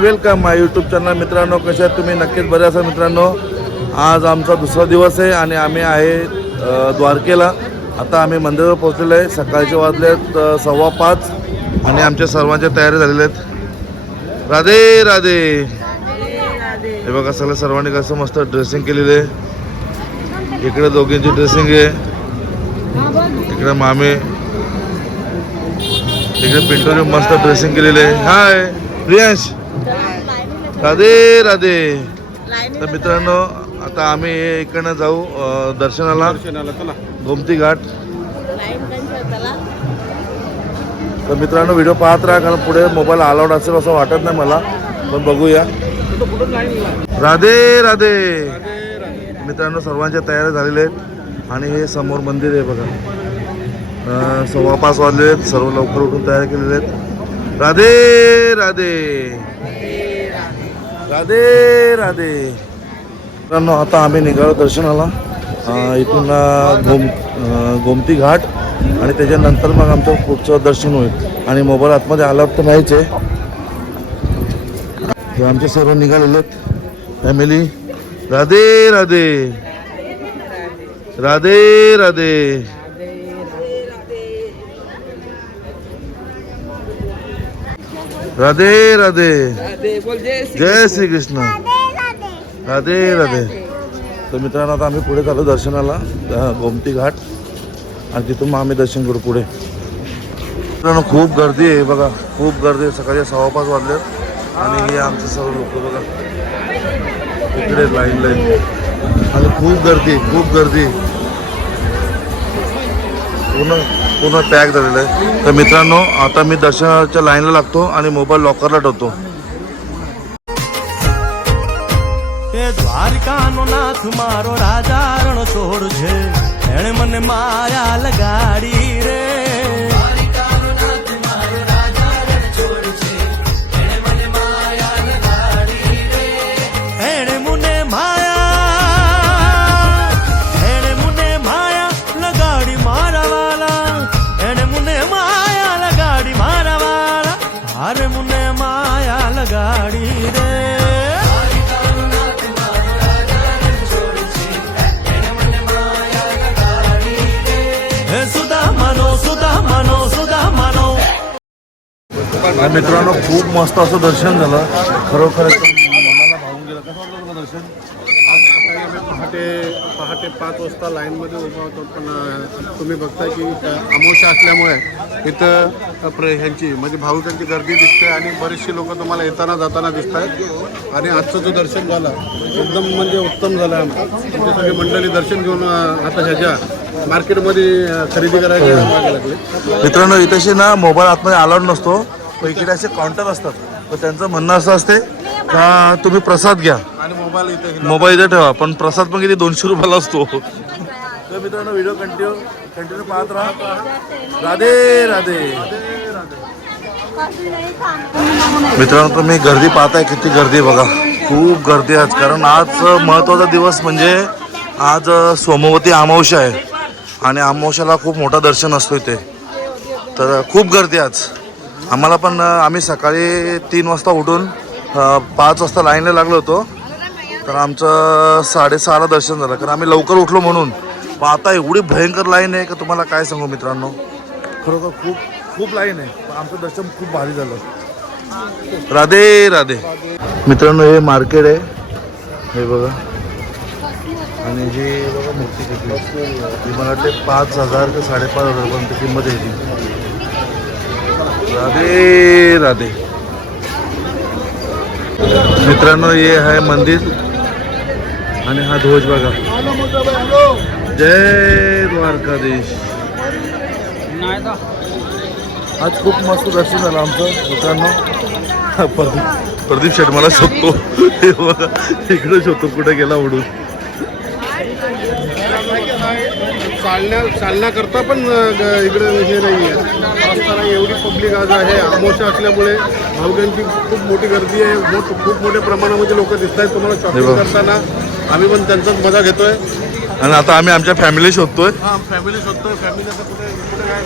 Welcome माय YouTube channel. मित्रांनो, कशा आहात तुम्ही? नक्कीच बरे असाल मित्रांनो. आज आमचा दुसरा दिवस आहे आणि आम्ही आहे द्वारकेला. आता आम्ही मंदिरावर पोहोचलेलो आहे. सकाळचे वाजलेत 5:15 आणि आमच्या सर्वांच्या तयारी झालेल्या आहेत. राधे राधे. हे बघा सगळं सर्वांनी कसं मस्त ड्रेसिंग केलेली आहे. इकडे दोघींची ड्रेसिंग आहे, इकडे मामे, इकडे पिंटूने मस्त ड्रेसिंग केलेली आहे. हाय प्रियांश, राधे राधे. तर मित्रांनो, आता आम्ही इकडनं जाऊ दर्शनाला गोमती घाट. तर मित्रांनो, व्हिडिओ पाहत राहा, कारण पुढे मोबाईल अलाउड असेल असं वाटत नाही मला, पण बघूया. राधे राधे. मित्रांनो, सर्वांच्या तयारी झालेल्या आहेत आणि हे समोर मंदिर आहे बघा. 5:15 वाजले आहेत. सर्व लवकर उठून तयारी केलेले आहेत. राधे राधे. राधे राधे. मित्रांनो, आता आम्ही निघालो दर्शनाला. इथून गोमती घाट आणि त्याच्यानंतर मग आमचं पुढचं दर्शन होईल. आणि मोबाईल आतमध्ये आला तर नाहीच आहे. आमचे सर्व निघालेले आहेत फॅमिली. राधे राधे. राधे राधे. राधे राधे. जय श्री कृष्ण. राधे राधे. तर मित्रांनो, आता आम्ही पुढे चालू दर्शनाला गोमती घाट आणि तिथून मग आम्ही दर्शन करू पुढे. मित्रांनो, खूप गर्दी आहे बघा, खूप गर्दी आहे. सकाळी 5:15 वाजलेत आणि हे आमचे सर्व लोक बघा इकडे लाईन आणि खूप गर्दी, खूप गर्दी, पूर्ण पॅक झालेलं आहे. तर मित्रांनो, आता मी दर्शनाच्या लाईनला लागतो आणि मोबाईल लॉकरला ठेवतो. हे દ્વારકાનો નાથ મારો રાજા રણ છોડ છે, એણે મને માયા લગાડી રે. દ્વારકાનો નાથ મારો રાજા રણ છોડ છે, એણે મને માયા લગાડી રે. એણે મને માયા લગાડી મારા વાલા. એણે મને માયા લગાડી મારા વાલા. હારે મને માયા લગાડી રે. मित्रांनो, खूप मस्त असं दर्शन झालं. खरोखर मनाला भावून गेलं. कसं वाटलं तुला दर्शन? आज सकाळी आम्ही पहाटे 5 वाजता लाईनमध्ये उभा होतो, पण तुम्ही बघताय की अमावस्या असल्यामुळे इथं ह्यांची म्हणजे भाविकांची गर्दी दिसते आणि बरेचसे लोक तुम्हाला येताना जाताना दिसत आहेत. आणि आजचं जो दर्शन झालं एकदम म्हणजे उत्तम झालं. आमचं सगळी मंडळी दर्शन घेऊन आता ह्याच्या मार्केटमध्ये खरेदी करायला लागले. मित्रांनो, इथे ना मोबाईल आतमध्ये अलाउड नसतो, पण इकडे असे काउंटर असतात. तर त्यांचं म्हणणं असं असते का तुम्ही प्रसाद घ्या आणि मोबाईल इथे ठेवा, पण प्रसाद पण किती 200 रुपयाला असतो. तर मित्रांनो, व्हिडिओ कंटिन्यू पाहत राहा. राधे राधे. मित्रांनो, तुम्ही गर्दी पाहताय, किती गर्दी बघा, खूप गर्दी आज. कारण आज महत्त्वाचा दिवस म्हणजे आज सोमवती अमावस्या आहे आणि अमावस्याला खूप मोठा दर्शन असतो इथे. तर खूप गर्दी आज. आम्हाला पण आम्ही सकाळी 3 वाजता उठून 5 वाजता लाईनला लागलो होतो. तर आमचं 6:30ला दर्शन झालं, कारण आम्ही लवकर उठलो म्हणून. पण आता एवढी भयंकर लाईन आहे का तुम्हाला काय सांगू मित्रांनो. खरोखर खूप खूप लाईन आहे. पण आमचं दर्शन खूप भारी झालं. राधे राधे. मित्रांनो, हे मार्केट आहे, हे बघा. आणि जी बघा मूर्ती किती, ती मला वाटते 5,000 ते 5,500 पर्यंत किंमत आहे ती. राधे राधे. मित्रांनो, हे आहे मंदिर आणि हा ध्वज बघा. जय द्वारकाधीश. आज खूप मस्त दर्शन झालं आमचं मित्रांनो. प्रदीप शेठ मला शोधतो, हे बघा इकडे शोधतो, कुठे गेला म्हणून. चालना करता पण इकडे हे नाही आहे. रस्ता एवढी पब्लिक आज आहे. अमावस्या असल्यामुळे भाविकांची खूप मोठी गर्दी आहे. खूप मोठ्या प्रमाणामध्ये लोक दिसत आहेत तुम्हाला शॉपिंग करताना. आम्ही पण त्यांचाच मजा घेतोय. आणि आता आम्ही आमच्या फॅमिली शोधतोय. फॅमिली शोधतोय. फॅमिली आता कुठे काय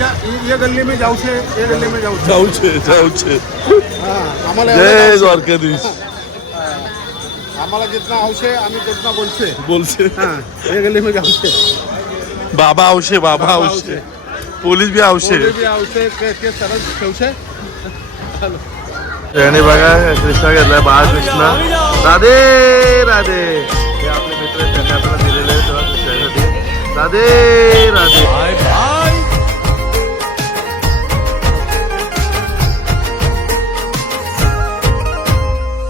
ये गल्ली में जाऊ छे, ये गल्ली में जाऊ छे. जाऊचे हाँ, आम्हाला जय एवढं द्वारकाधीश आम्हाला जितना आवशे आम्ही तितना बोलशे. बोलसे हाँ, ये गल्ली में जाऊ छे. बाबा आवशे बाबा आवशे पोलीस बी आवशे कोणी बी आवशे के सरळ ठेवशे. याने बघा कृष्णा घेतलाय बाळकृष्ण. राधे राधे हे आपले मित्र आहेत, त्यांनी आपल्याला दिलेले आहे तेव्हा कृष्णासाठी. राधे राधे. बाय बाय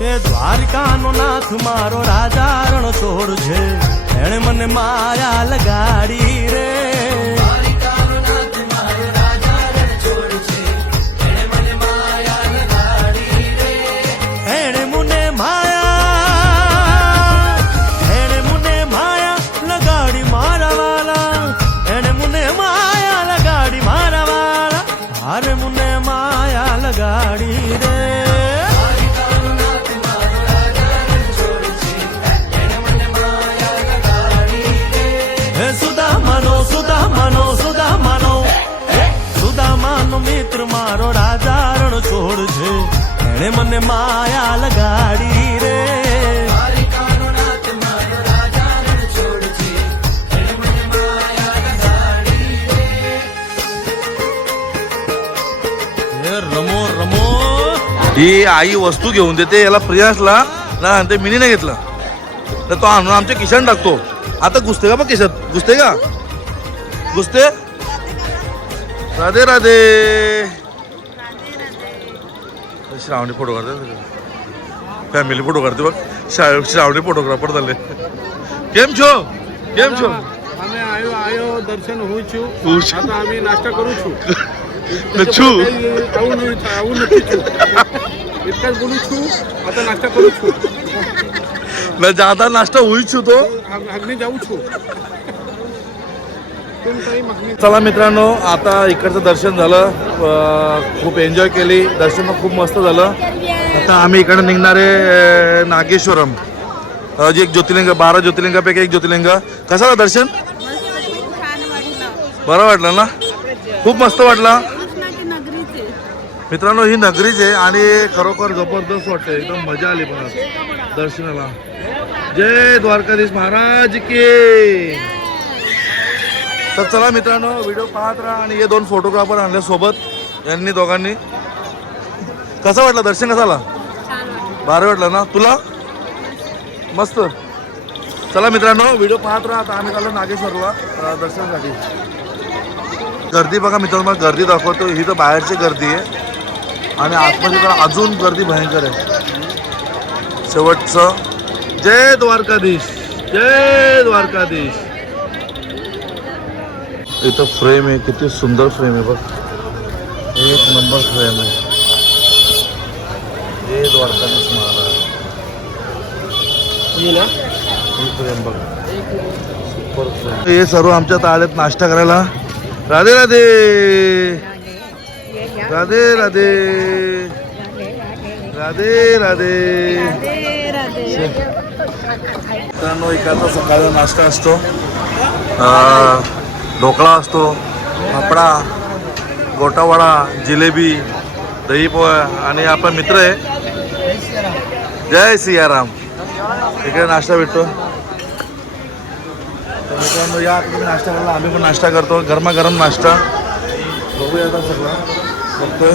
એ દ્વારકાનો નાથ મારો રાજા રણ છોડ છે એણે મને માયા લગાડી રે એણે મને માયા લગાડી મારા વાલા એણે મને માયા લગાડી મારા વાલા હારે મને માયા લગાડી રે સુદામાનો મિત્ર મારો રાજા રણ છોડ છે એણે મને માયા લગાડી રે એ રમો રમો ही आई वस्तू घेऊन देते याला प्रियांशला ना ते मिनी नाही घेतला तर तो आणून आमच्या खिशात टाकतो. आता घुसते का मग खिशात घुसते का घुसते. राधे राधे. श्रावणी फोटो काढते फॅमिली फोटो काढते बघ. श्रावणी फोटोग्राफर झाले. केम छो केम छो. અમે આયો દર્શન હું છું. હું છું. आता आम्ही नाश्ता करू છું. છું આવું નથી છું. इतकाच बोलू છું. आता नाश्ता करू છું. न जाता नाश्ता होईल छू तो. अग्नी जाऊ છું. कोणताही मगनी चला मित्रांनो आता इकडचं दर्शन झालं. खूप एन्जॉय केली. दर्शन पण खूप मस्त झालं. आता आम्ही इकडे निघणारे नागेश्वरम जे एक ज्योतिर्लिंग 12 ज्योतिर्लिंगापैकी एक ज्योतिर्लिंग. कसं झालं दर्शन. बरं वाटलं ना. खूप मस्त वाटलं मित्रांनो. ही नगरीच आहे आणि खरोखर जबरदस्त वाटतं. एकदम मजा आली पण आज दर्शनाला. जय द्वारकाधीश महाराज की. तर चला मित्रांनो व्हिडिओ पाहत राहा आणि हे 2 फोटोग्राफर आणले सोबत यांनी दोघांनी. कसं वाटलं दर्शन. कसं आला. भारी वाटलं ना तुला. मस्त. चला मित्रांनो व्हिडिओ पाहत राहा. आता आम्ही चाललो नागेश्वरला दर्शनासाठी. गर्दी बघा मित्रांनो. गर्दी दाखवतो. ही तर बाहेरची गर्दी आहे आणि आतमध्ये तर अजून गर्दी भयंकर आहे. शेवटचं जय द्वारकाधीश जय द्वारकाधीश. इथं फ्रेम आहे. किती सुंदर फ्रेम आहे बघ. एक नंबर फ्रेम आहे. जय द्वारकाधीश महाराज. ही फ्रेम बघ. Super frame. हे सर्व आमच्या आलेत नाश्ता करायला. राधे राधे राधे राधे राधे राधे. मित्रांनो इकडचा सकाळचा नाश्ता असतो. ढोकळा असतो, फाफडा, गोटावडा, जिलेबी, दही पोहा आणि आपला मित्र आहे जय सियाराम. इकडे नाश्ता भेटतो. तर मित्रांनो या तुम्ही नाश्ता करायला. आम्ही पण नाश्ता करतो. गरमागरम नाश्ता बघूया आता सगळं करतोय.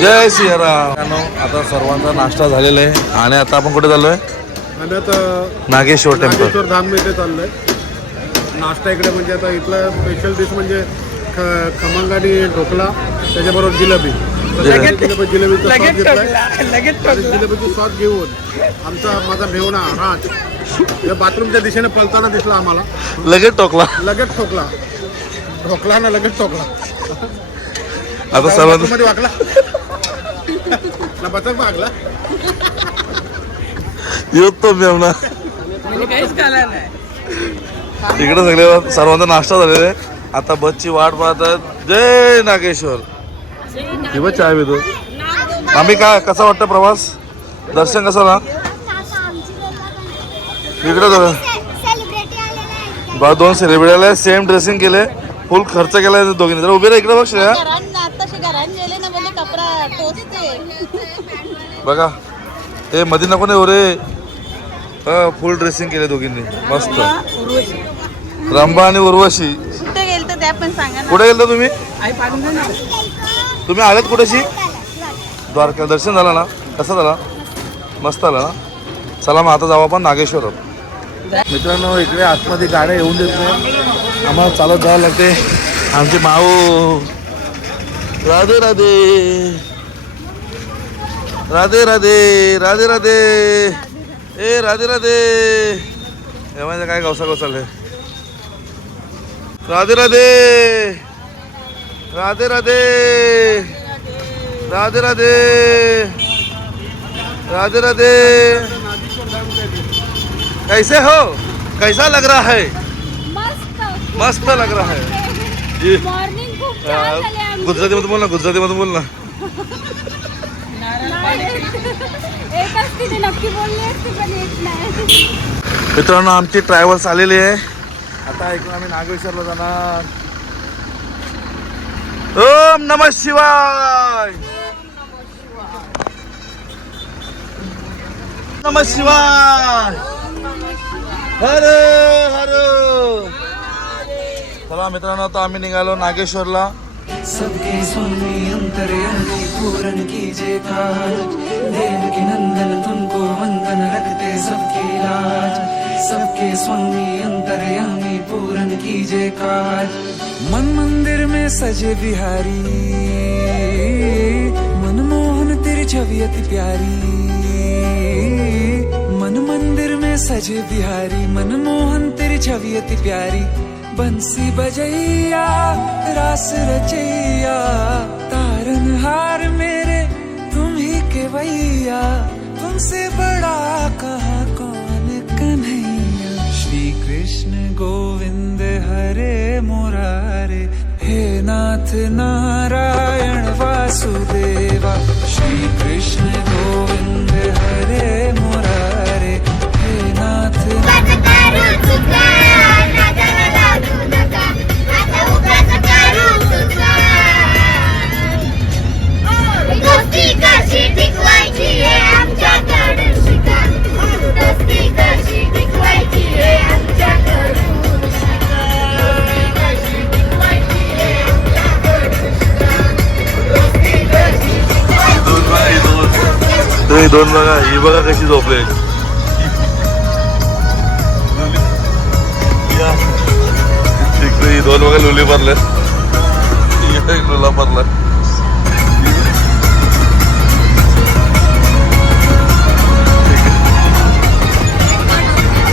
जय सियाराम. आता सर्वांचा नाश्ता झालेला आहे आणि आता आपण कुठे चाललोय. आम्ही आता नागेश्वर टेम्पल. नागेश्वर धाम इथे चाललोय. नाश्ता इकडे म्हणजे आता इथला स्पेशल डिश म्हणजे खमंग आणि ढोकळा त्याच्याबरोबर जिलेबी. जिलेबीचा स्वाद घेतलाय. जिलेबीचा स्वाद घेऊन माझा मेवणा राज या बाथरूमच्या दिशेने पळताना दिसला आम्हाला. लगेच टोकला. लगेच ठोकला. ढोकला ना लगेच ठोकला. आता सर्वांना मध्ये वागला ना बचत वागला. येतो मेवणा. इकडे सगळे सर्वांचा नाश्ता झालेला आहे. आता बसची वाट पाहतात. जय नागेश्वर. ही बस चाय पितो आम्ही. काय कसा वाटतं प्रवास. दर्शन कसं ना. इकडे बघा 2 सेलिब्रिटी आले. सेम ड्रेसिंग केले फुल खर्च केला दोघींनी. जरा उभे राहा इकडे बघ श्रेया. आताशी घरात गेले ना बोलले कपडा टोचते. बघा ते मध्ये नको नाही हो रे. फुल ड्रेसिंग केले दोघींनी मस्त. रंभा आणि उर्वशी कुठे गेल तर त्या पण सांगा ना. कुठे गेलता तुम्ही? तुम्ही आलात कुठेशी? द्वारका दर्शन झालं ना? कसं झाला? मस्त आला ना? चला मग आता जाऊ आपण नागेश्वर. मित्रांनो इकडे आतमध्ये गाड्या येऊन देत नाही, आम्हाला चालत जावं लागते. आमची माऊ राधे राधे राधे राधे राधे राधे ए राधे राधे. हे म्हणजे काय गवसा चाललंय. राधे राधे राधे राधे राधे राधे राधे राधे. कैसे हो? कैसा लग रहा है? मस्त लग रहा है. मॉर्निंग खूप छान झाली आमची. गुजरातीमध्ये बोल ना, गुजरातीमध्ये बोल ना. एकच तिथे नक्की बोलली असती पण येत नाही. मित्रांनो आमची ट्रॅव्हल्स आलेली आहे. आता इकडून आम्ही नागेश्वरला जाणार. ओम नमः शिवाय. नमः शिवाय. हर हर. चला मित्रांनो आता आम्ही निघालो नागेश्वरला. सबके स्वामी अंतर्यामी पूरन कीजिए काज, देवकी नंदन तुमको वंदन रखते सबकी लाज। सबके स्वामी अंतर्यामी पूरन कीजिए काज। मन मंदिर में सजे बिहारी, मनमोहन तेरी छवि अति प्यारी। मन मंदिर में सजे बिहारी, मनमोहन तेरी छवि अति प्यारी। बंसी बजैया रास रचैया, तारनहार मेरे तुम ही केवैया। तुमसे बड़ा कहाँ कौन कन्हैया। श्री कृष्ण गोविंद हरे मुरारे, हे नाथ नारायण वासुदेवा। श्री कृष्ण गोविंद हरे मुरारे, हे नाथ तुम्ही दोन बघा, ही बघा कशी झोपले. तिकडे ही दोन बघा लुली भरले, लुला भरला.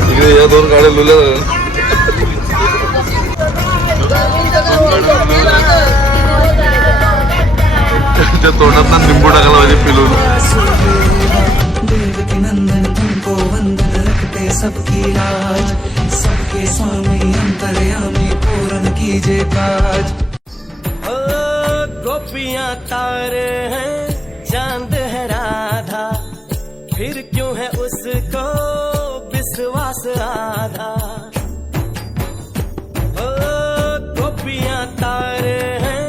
तिकडे या दोन गाड्या लुल्या झाल्या. त्या तोंडात निंबू टाकायला पाहिजे पिलून. देवकी नंदन तुमको वंदन रखते सबकी लाज। सबके स्वामी अंतर्यामी पूरन कीजिए काज। ओ गोपियां तारे हैं, चांद है राधा, फिर क्यों है उसको विश्वास आधा। ओ गोपियां तारे हैं,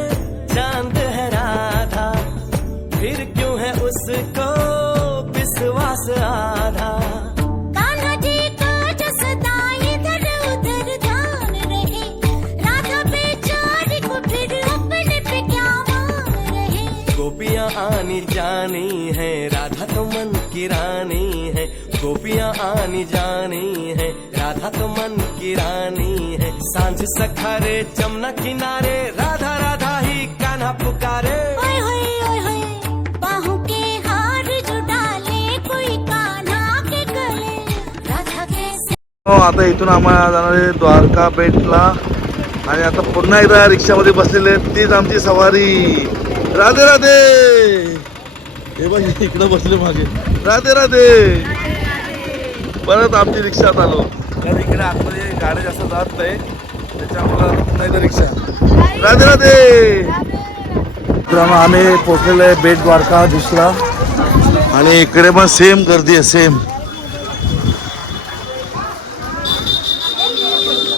चांद है राधा, फिर क्यों है उसको विश्वास आधा। कान्हा जी का जसदा इधर उधर ध्यान रहे, राधा बेचारी को फिर अपने पे क्या मान रहे। गोपियां आनी जानी है, राधा तो मन की रानी है। गोपियां आनी जानी है, राधा तो मन की रानी है। सांझ सखारे जमुना किनारे, राधा राधा ही कान्हा पुकारे। ओए होए ओए होए, बाहों के हार जो डाले कोई कान्हा के गले, राधा के आता इथून आम्हाला जाणार आहे द्वारका बेटला. आणि आता पुन्हा एकदा रिक्षामध्ये बसलेले आहेत, तीच आमची सवारी. राधे राधे. हे बघ इकडं बसले मागे. राधे राधे. परत आमची रिक्षात आलो, कारण इकडे आतमध्ये गाड्या जास्त जात नाही, त्याच्यामुळे पुन्हा एकदा रिक्षा. राधे राधे. मित्रांनो आम्ही पोहोचलेलो आहे बेट द्वारका दुसरा, आणि इकडे पण सेम गर्दी आहे, सेम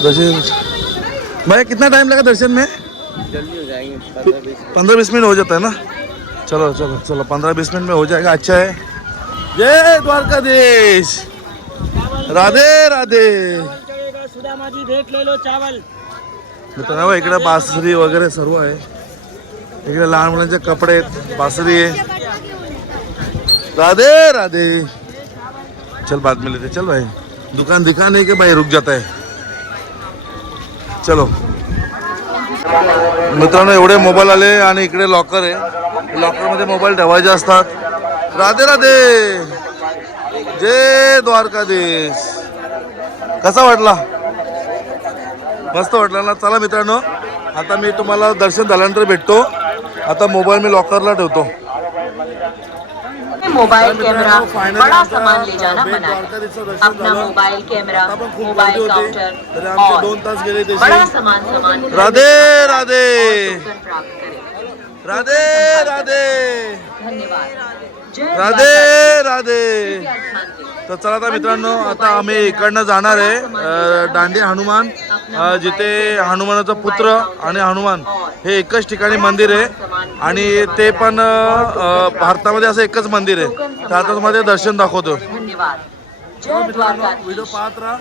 जसे भैया कितना टाइम लगा दर्शन में? जल्दी हो जाएंगे 15-20 मिनट हो जाता है ना। चलो चलो चलो 15-20 मिनट में हो जाएगा। अच्छा है। जय द्वारकाधीश। राधे राधे। सुदामाजी भेट ले लो चावल. मित्रांनो इकडे बासरी वगैरे सर्व आहे. इकडे लहान मुलांचे कपडे आहेत, बासरी आहे. राधे राधे. चल बाद में लेते. चल भाई दुकान दिखा नहीं कि भाई रुक जाता है. चलो मित्रांनो एवढे मोबाईल आले आणि इकडे लॉकर आहे. लॉकर मध्ये मोबाईल ठेवायचे असतात. राधे राधे. जय द्वारकाधीश. कसा वाटला? मस्त वाटला ना. चला मित्रांनो आता मी तुम्हाला दर्शन झाल्यानंतर भेटतो. आता मोबाईल मी लॉकरला ठेवतो. मोबाइल कैमरा बड़ा सामान ले जाना मना है. अपना मोबाइल कैमरा, मोबाइल काउंटर और 2 तास गेले बड़ा त्याची. सामान राधे राधे. प्राप्त करें. राधे राधे. धन्यवाद. जय राधे राधे. तर चला आता मित्रांनो आता आम्ही इकडनं जाणार आहे दांडी हनुमान, जिथे हनुमानाचा पुत्र आणि हनुमान हे एकच ठिकाणी मंदिर आहे आणि ते पण भारतामध्ये असं एकच मंदिर आहे. तर आता तुम्हाला ते दर्शन दाखवतो. धन्यवाद. जय द्वारकाधीश.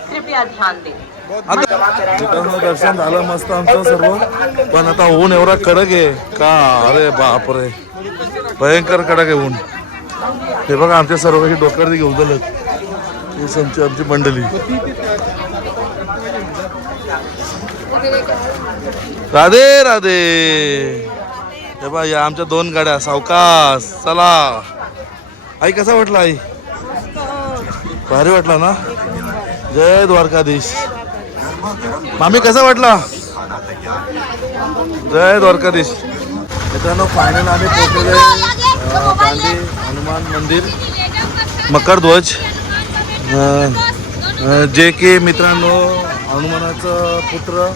कृपया ध्यान दें. मित्रांनो दर्शन झालं मस्त आमचं सर्व. पण आता ऊन एवढा कडक आहे का अरे बापरे भयंकर कडक आहे ऊन. हे बघा आमच्या सर्व काही डोक्यावरती घेऊन झालं. आमची मंडळी. राधे राधे. हे बघा या आमच्या 2 गाड्या. सावकाश. चला आई कसा वाटला? आई भारी वाटला ना. जय द्वारकाधीश. मामी कसा वाटला? जय द्वारकाधीश. मित्रांनो फायनल आम्ही पोहोचले दांडी हनुमान मंदिर मकरध्वज, जे की मित्रांनो हनुमानाचं पुत्र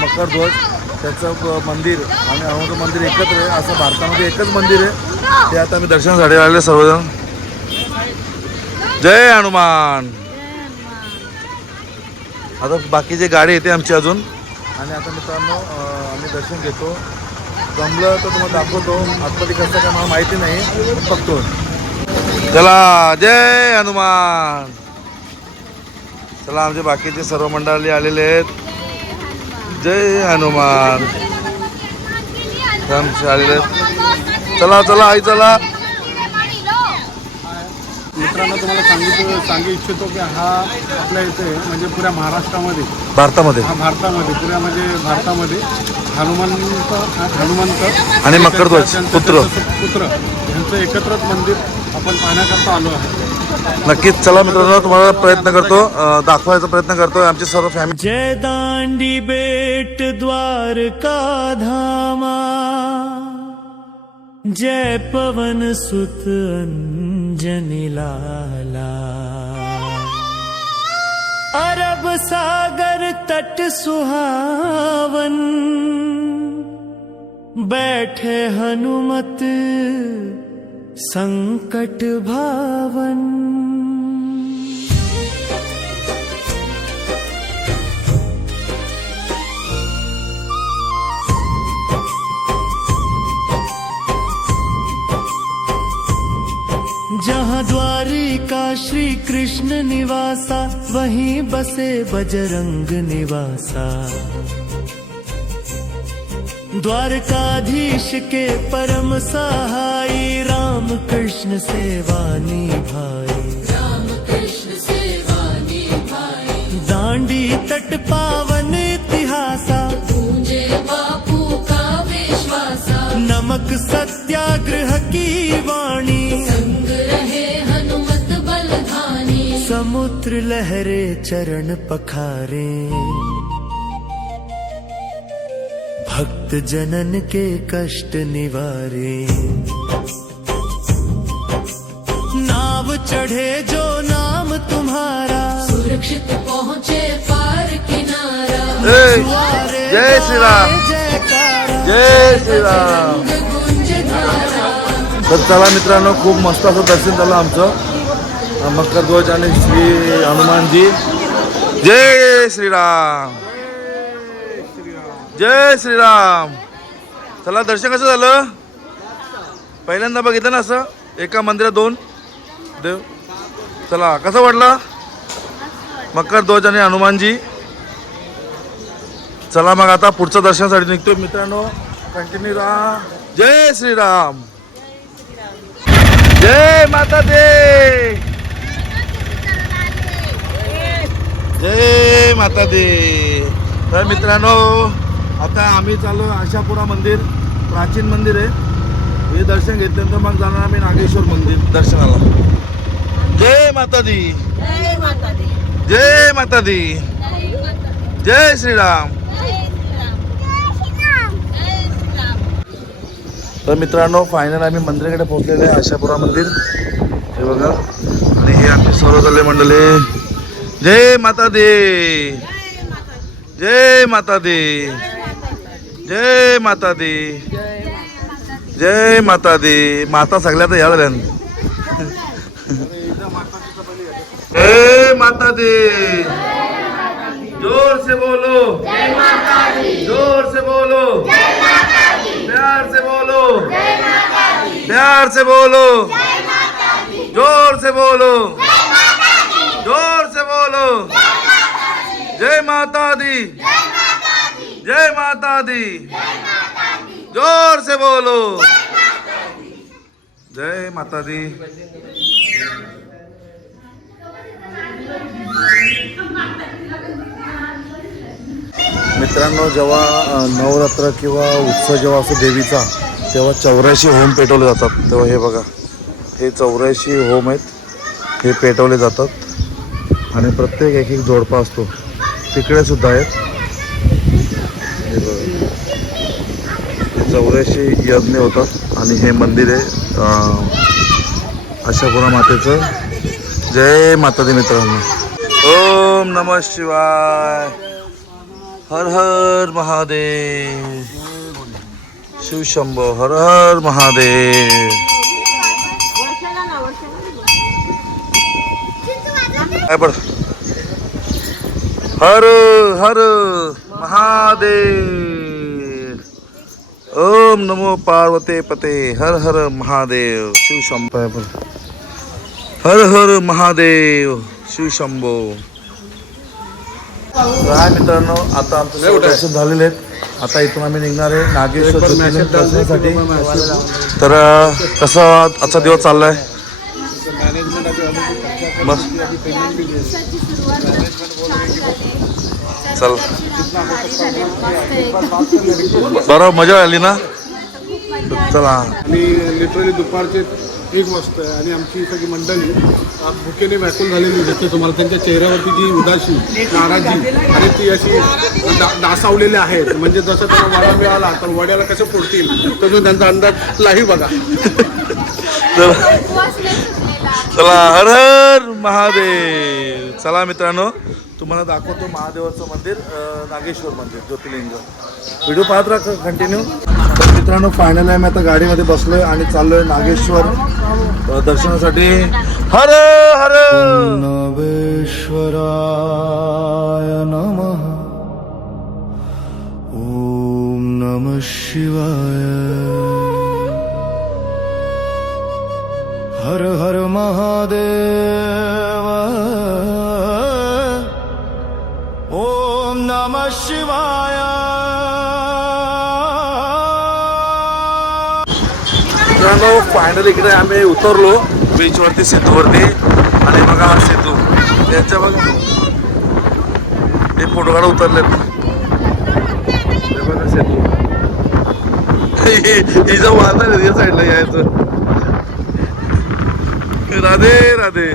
मकरध्वज त्याचं मंदिर आणि हनुमानाचं मंदिर एकत्र आहे. असं भारतामध्ये एकच मंदिर आहे. ते आता आम्ही दर्शनासाठी आलेले सर्वजण. जय हनुमान. आता बाकीची गाडी येते आमची अजून. आणि आता मित्रांनो आम्ही दर्शन घेतो. जमलं तर तुम्हाला दाखवतो. आतमध्ये कसं काय मला माहिती नाही, बघतो. चला जय हनुमान. चला आमचे बाकीचे सर्व मंडळी आलेले आहेत. जय हनुमान आलेले आहेत. चला चला आई चला. मित्रांनो तुम्हाला सांगू इच्छितो की हा आपल्या इथे म्हणजे पुऱ्या महाराष्ट्रामध्ये भारतामध्ये भारतामध्ये पुऱ्या म्हणजे भारतामध्ये हनुमंत आणि मकरध्वज पुत्र यांचं एकत्रच मंदिर आपण पाहण्याकरता आलो आहे. नक्कीच. चला मित्रांनो तुम्हाला प्रयत्न करतो दाखवायचा प्रयत्न करतोय आमची सर्व फॅमिली. जय दांडी बेट द्वारका धामा. जय पवन सुत अंजनी लाला. अरब सागर तट सुहावन. बैठे हनुमत संकट भावन. जहाँ द्वारिका श्री कृष्ण निवासा, वहीं बसे बजरंग निवासा. द्वारकाधीश के परम सहाई, राम कृष्ण सेवा निभाई. राम कृष्ण सेवा निभाई. दांडी तट पावन इतिहासा, गूंजे बापू का विश्वासा. नमक सत्याग्रह की वाणी, संग रहे हनुमत बलधानी. समुद्र लहरे चरण पखारे, भक्त जनन के कष्ट निवारे. नाव चढ़े जो नाम तुम्हारा, सुरक्षित पहुँचे पार किनारा. जय श्री राम. जय श्री राम. तर चला मित्रांनो खूप मस्त असं दर्शन झालं आमचं मकरध्वज आणि श्री हनुमानजी. जय श्रीराम. जय श्रीराम. चला दर्शन कसं झालं? पहिल्यांदा बघितलं ना असं एका मंदिरात 2 देव. चला कसं वाटलं? मकर ध्वज आणि हनुमानजी. चला मग आता पुढच्या दर्शनासाठी निघतोय मित्रांनो. कंटिन्यू राहा. जय श्रीराम. जय माता दे. जय माता दे. तर मित्रांनो आता आम्ही चाललो आशापुरा मंदिर. प्राचीन मंदिर आहे. हे दर्शन घेतल्यानंतर मग जाणार आम्ही नागेश्वर मंदिर दर्शनाला. जय माता दी. जय माता दी. जय श्रीराम. तर मित्रांनो फायनल आम्ही मंदिराकडे पोहोचलेले आहे. आशापुरा मंदिर हे बघा. आणि हे आमचे सर्व चालले मंडळी. जय माता दे. जय माता दे. जय माता दी. जय माता दी. माता सगळ्या तर ह्या झाल्या. जय माता दी. जोर से बोलो. जोर से बोलो. प्यार से बोलो. प्यार से बोलो. जोर से बोलो. जोर से बोलो. जय माता दी. जय माता दी. जोर से बोलो. जय माता दी. मित्रांनो जेव्हा नवरात्र किंवा उत्सव जेव्हा असतो देवीचा तेव्हा 84 होम पेटवले जातात. तेव्हा हे बघा हे 84 होम आहेत. हे पेटवले जातात आणि प्रत्येक एक जोडपा असतो. तिकडे सुद्धा आहेत. हे बघा 84 यज्ञ होतात आणि हे मंदिर आहे आशापुरा मातेचं. जय माता दी मित्रांनो. ओम नमः शिवाय. हर हर महादेव. शिव शंभो. हर हर महादेव. काय पड. हर हर महादेव. ओम नमो पार्वते पते. हर हर महादेव. शिव शंभो. हर हर महादेव. शिव शंभो. काय मित्रांनो आता आमचं दर्शन झालेले आहेत. आता इथून आम्ही निघणार आहे नागेश्वर दर्शनासाठी. तर कसा आजचा दिवस चाललाय? बस चल बरोबर मजा आली ना. चला. आणि लिटरली दुपारचे 1 वाजता आहे आणि आमची सगळी मंडळी भुकेने व्याकुल झालेली दिसते तुम्हाला. त्यांच्या चेहऱ्यावरती जी उदासी नाराजी आणि ती अशी डासावलेली आहेत. म्हणजे जसं त्यांना वडा मिळाला तर वड्याला कसं फोडतील तसं त्यांचा अंदाज लाही बघा. चला हर हर महादेव. चला मित्रांनो तुम्हाला दाखवतो महादेवाचं मंदिर नागेश्वर मंदिर ज्योतिर्लिंग. व्हिडिओ पाहत राहा कंटिन्यू. तर मित्रांनो फायनल आहे मी आता गाडीमध्ये बसलोय आणि चाललोय नागेश्वर दर्शनासाठी. हर हर नागेश्वराय नमः. ओम नमः शिवाय. हर हर महादेव. ओम नमः शिवाय. मित्रांनो फायनल इकडे आम्ही उतरलो बीचवरती सेतूवरती. आणि बघा हा सेतू त्यांच्या बघा हे फोटो काढ उतरलेत. हे बघा सेतू. हिचा वाहन आहे या साईडला यायचं. राधे राधे.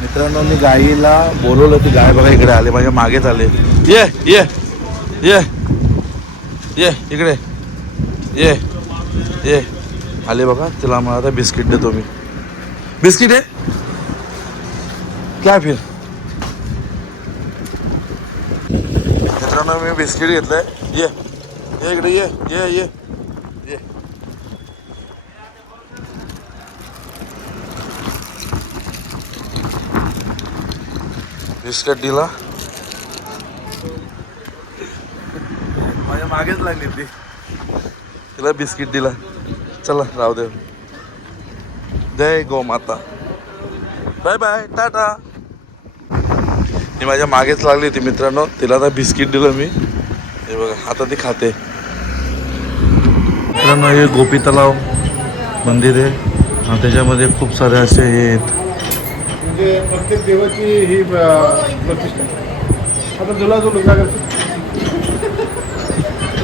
मित्रांनो मी गाईला बोलवलं ती गाय बघा इकडे आले माझ्या मागेच आले. ये ये ये ये इकडे ये ये आले बघा. तिला मला आता बिस्किट देतो मी. बिस्किट आहे काय फिर. मित्रांनो मी बिस्किट घेतलंय. ये ये इकडे ये ये ये ये. बिस्किट दिला. माझ्या मागेच लागली ती. तिला बिस्किट दिला. चला राहू दे. जय गो माता. Bye bye tata. ती माझ्या मागेच लागली होती मित्रांनो. तिला आता बिस्किट दिलं मी. हे बघा आता ती खाते. मित्रांनो हे गोपी तलाव मंदिर आहे आणि त्याच्यामध्ये खूप सारे असे हे आहेत. म्हणजे प्रत्येक देवाची ही प्रतिष्ठा. आता झुला झुलू काय करतो?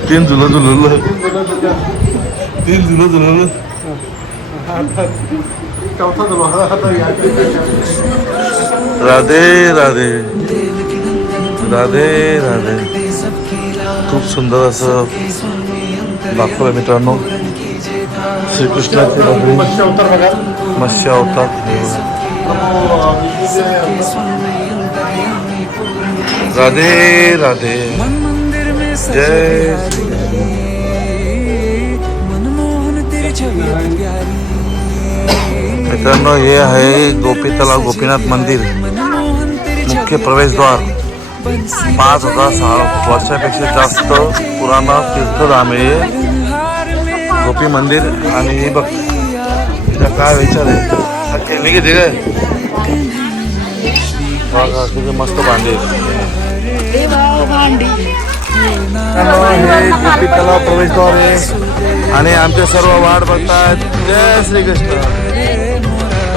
3 झुलं झुलवलं. झुला झुला 3 झुलं झुलवलं. चौथा झुला आता या राधे राधे राधे राधे. खूप सुंदर असं दाखवलं मित्रांनो. श्रीकृष्णाचे राधे मत्स्य अवतार बघा. मत्स्य अवतार. राधे राधे. मन मंदिर में जय सजे मनमोहन तेरी छवि अति प्यारी. मित्रांनो हे आहे गोपी तलाव गोपीनाथ मंदिर. मनमोहन तेरी मुख्य प्रवेशद्वार. 5,000 वर्षापेक्षा जास्त पुराणा तीर्थधाम आहे गोपी मंदिर. आणि हे बघ तिला काय विचार आहे. खेळणी किती काय बघा किती मस्त भांडी. हे गोपी तलाव प्रवेशद्वार आहे आणि आमचे सर्व वाट बघतात. जय श्रीकृष्ण.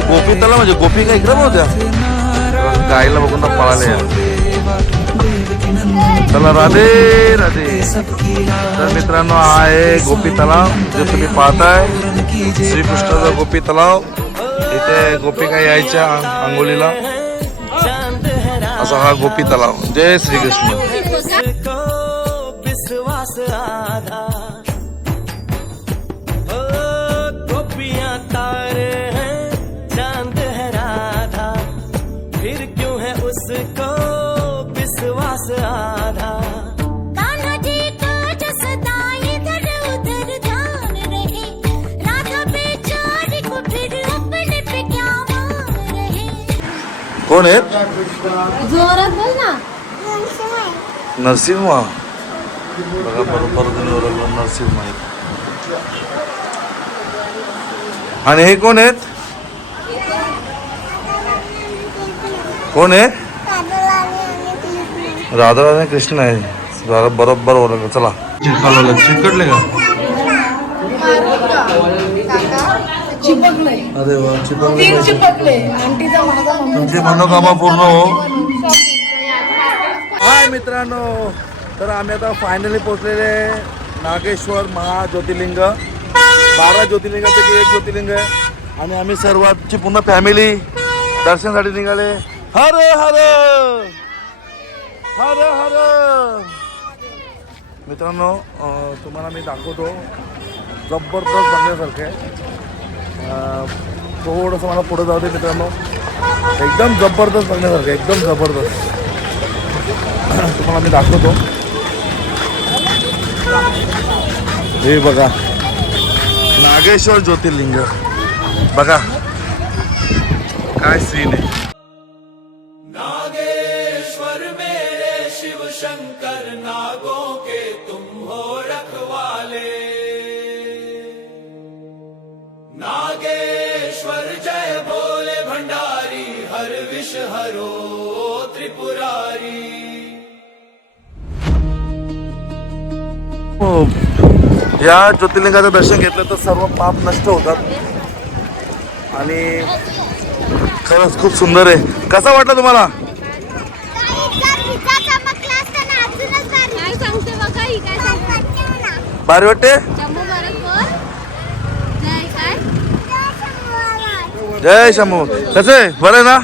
गोपी तलाव म्हणजे गोपी काय इकडे होत्या गाईला बघून ना पळाले. चला राधे राधे. तर मित्रांनो हा आहे गोपी तलाव जे तुम्ही पाहताय. श्रीकृष्णाचा गोपी तलाव. इथे गोपिका यायच्या अंघोळीला. असा हा गोपी तलाव. जय श्रीकृष्ण. उसको विश्वास आधा. ओ गोपियां तारे हैं चांद है राधा. फिर क्यों है उसको विश्वास आधा. कान्हा जी का जो सदा इधर उधर ध्यान रहे. राधा बेचारी को फिर अपने पे क्या मान रहे. कोण आहेत? जोरात बोल ना. नरसिंह. बघा बरोबर तुम्ही ओळखलं नरसिंह आहेत. आणि हे कोण आहेत? कोण आहे? राधा आणि कृष्ण आहे. बरोबर ओळखलं. चला चिरकालोला चिकटले का? अरे वा चिपकले. तुमची मनोकामना पूर्ण हो. हाय मित्रांनो. तर आम्ही आता फायनली पोहोचलेले नागेश्वर महाज्योतिर्लिंग. 12 ज्योतिर्लिंगापैकी एक ज्योतिर्लिंग आहे आणि आम्ही सर्वांची पूर्ण फॅमिली दर्शनासाठी निघाले. हर हर हर हर. मित्रांनो तुम्हाला मी दाखवतो. जबरदस्त बघण्यासारखं आहे. थोडंसं मला पुढे जाऊ दे मित्रांनो. एकदम जबरदस्त बघण्यासारखं आहे. एकदम जबरदस्त. तुम्हाला मी दाखवतो. हे बघा नागेश्वर ज्योतिर्लिंग. बघा काय सीन आहे. नागेश्वर मेरे शिव शंकर नागों के तुम हो रखवाले. नागेश्वर जय भोले भंडारी हर विष हरो त्रिपुरारी. या ज्योतिर्लिंगाचं दर्शन घेतलं तर सर्व पाप नष्ट होतात आणि खरंच खूप सुंदर आहे. कसा वाटला तुम्हाला? भारी वाटते. जय शंभू. कसं आहे? बरं आहे ना?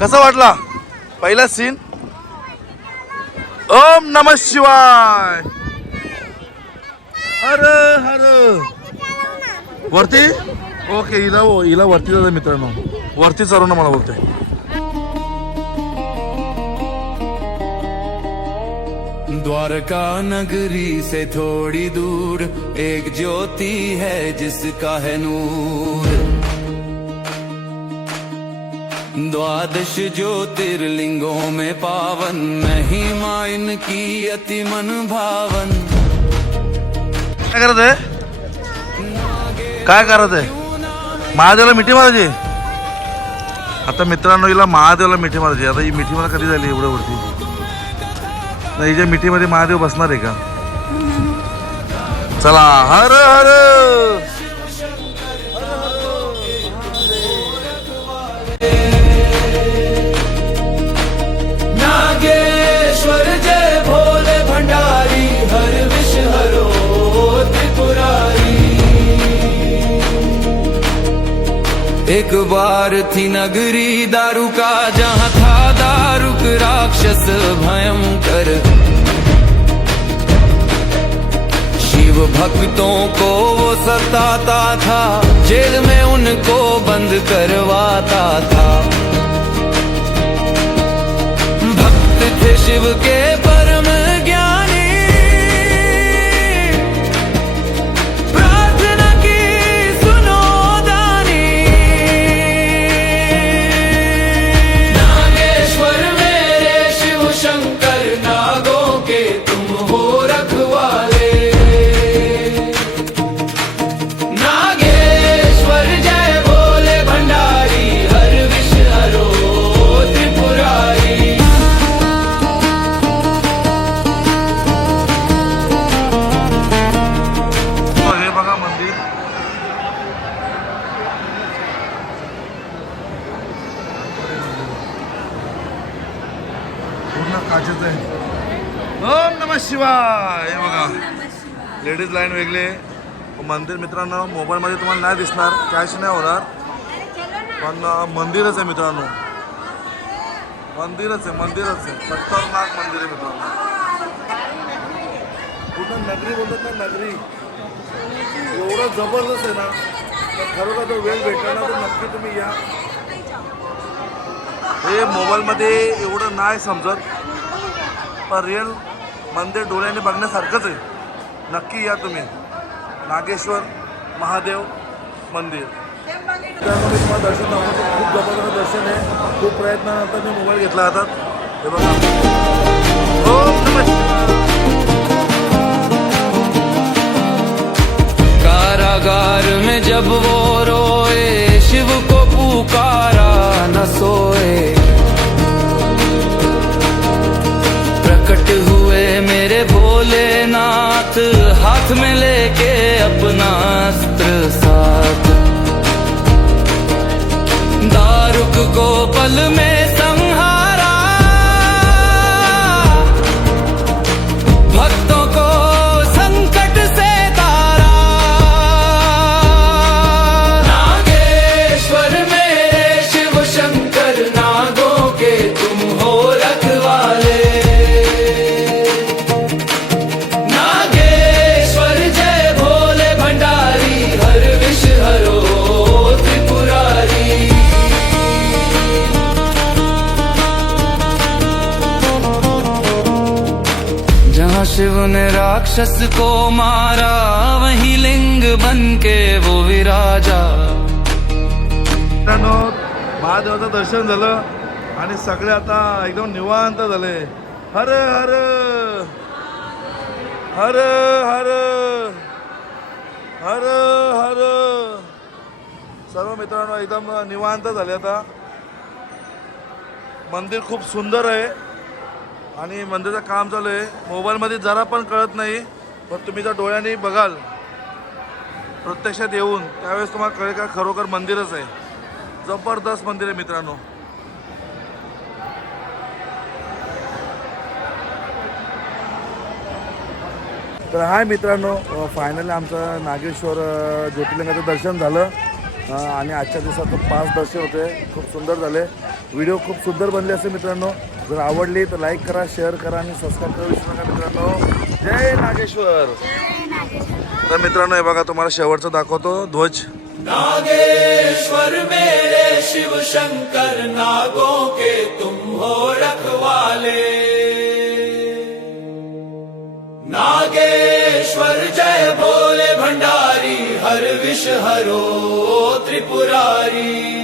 कसा वाटला पहिला सीन? ओम नमः शिवाय. हर हर. वरती ओके. हिला वरती जातं मित्रांनो. वरती चढवणं मला बोलते. द्वारका नगरी से थोड़ी दूर एक ज्योति है जिसका है नूर. द्वादश ज्योतिर्लिंगों में पावन महिमा इनकी अति मन भावन. काय करत आहे? काय करत आहे? महादेवला मिठी मारायची. आता मित्रांनो हिला महादेवला मिठी मारायची. आता ही मिठी मला कधी झाली एवढ्या वरती? नाही, हिच्या मिठीमध्ये महादेव बसणार आहे का? चला, हर हर नागेश्वर जय भोले भंडारी हर विष हरो त्रिपुरारी। एक बार थी नगरी दारू का जहाँ था दारुक राक्षस भयंकर। शिव भक्तों को वो सताता था, जेल में उनको बंद करवाता था। भक्त थे शिव के परम ज्ञानी, प्रार्थना की सुनो दानी। नागेश्वर मेरे शिव शंकर नागों के तुम हो रखवाले। नागेश्वर जय भोले भंडारी हर विष हरो त्रिपुरारी। हे बघा मंदिर. पूर्ण काचेच आहे. ओम नमः शिवाय. हे बघा लेडीज लाईन वेगळे. मंदिर मित्रांनो मोबाईलमध्ये तुम्हाला नाही दिसणार, कॅश नाही होणार, पण मंदिरच आहे मित्रांनो. मंदिरच आहे, मंदिरच आहे. खतरनाक मंदिर आहे मित्रांनो. पूर्ण नगरी बोलतात ना, नगरी एवढं जबरदस्त आहे ना. तर खरोखर तो वेळ भेटला ना तर नक्की तुम्ही या. हे मोबाईलमध्ये एवढं नाही समजत, पण रिअल मंदिर डोळ्याने बघण्यासारखंच आहे. नक्की या तुम्ही. नागेश्वर महादेव मंदिर. त्यामुळे मी तुम्हाला दर्शन दाखवतो. खूप जबरदस्त दर्शन आहे. खूप प्रयत्नानंतर मी मोबाईल घेतला हातात. हे बघा. ओम नमः शिवाय. कारागार में जब वो रोए, शिव को पुकारा न सोए। प्रकट हुए मेरे भोलेनाथ, हाथ में लेके अपना अस्त्र साथ। दारुक को पल में संहारा, भक्तों को संकट से तारा। नागेश्वर मेरे शिव शंकर नागों के तुम हो रखवाले। नागेश्वर जय भोले भंडारी हर विष हरो त्रिपुरारी। जहाँ शिव ने राक्षस को मारा, वहीं लिंग बन के वो विराजा। मित्रांनो महादेवाचं दर्शन झालं आणि सगळे आता एकदम निवांत झाले. हर हर हर हर हर हर. सर्व मित्रांनो एकदम निवांत झाले आता. मंदिर खूप सुंदर आहे आणि मंदिराचं काम चालू आहे. मोबाईलमध्ये जरा पण कळत नाही, पण तुम्ही जर डोळ्यांनी बघाल प्रत्यक्षात येऊन त्यावेळेस तुम्हाला कळेल का खरोखर मंदिरच आहे. जबरदस्त मंदिर आहे मित्रांनो. तर हाय मित्रांनो, फायनली आमचं नागेश्वर ज्योतिर्लिंगाचं दर्शन झालं आणि आजच्या दिवसात 5 दर्शन होते. खूप सुंदर झाले. व्हिडिओ खूप सुंदर बनले असेल मित्रांनो. जर आवडली तर लाईक करा, शेअर करा आणि सबस्क्राईब करा विसरू नका मित्रांनो. जय नागेश्वर. तर मित्रांनो हे बघा तुम्हाला शेवटचं दाखवतो ध्वज. नागेश्वर मेरे शिव शंकर नागों के तुम हो रखवाले। नागेश्वर जय भोले भंडारी हर विष हरो त्रिपुरारी।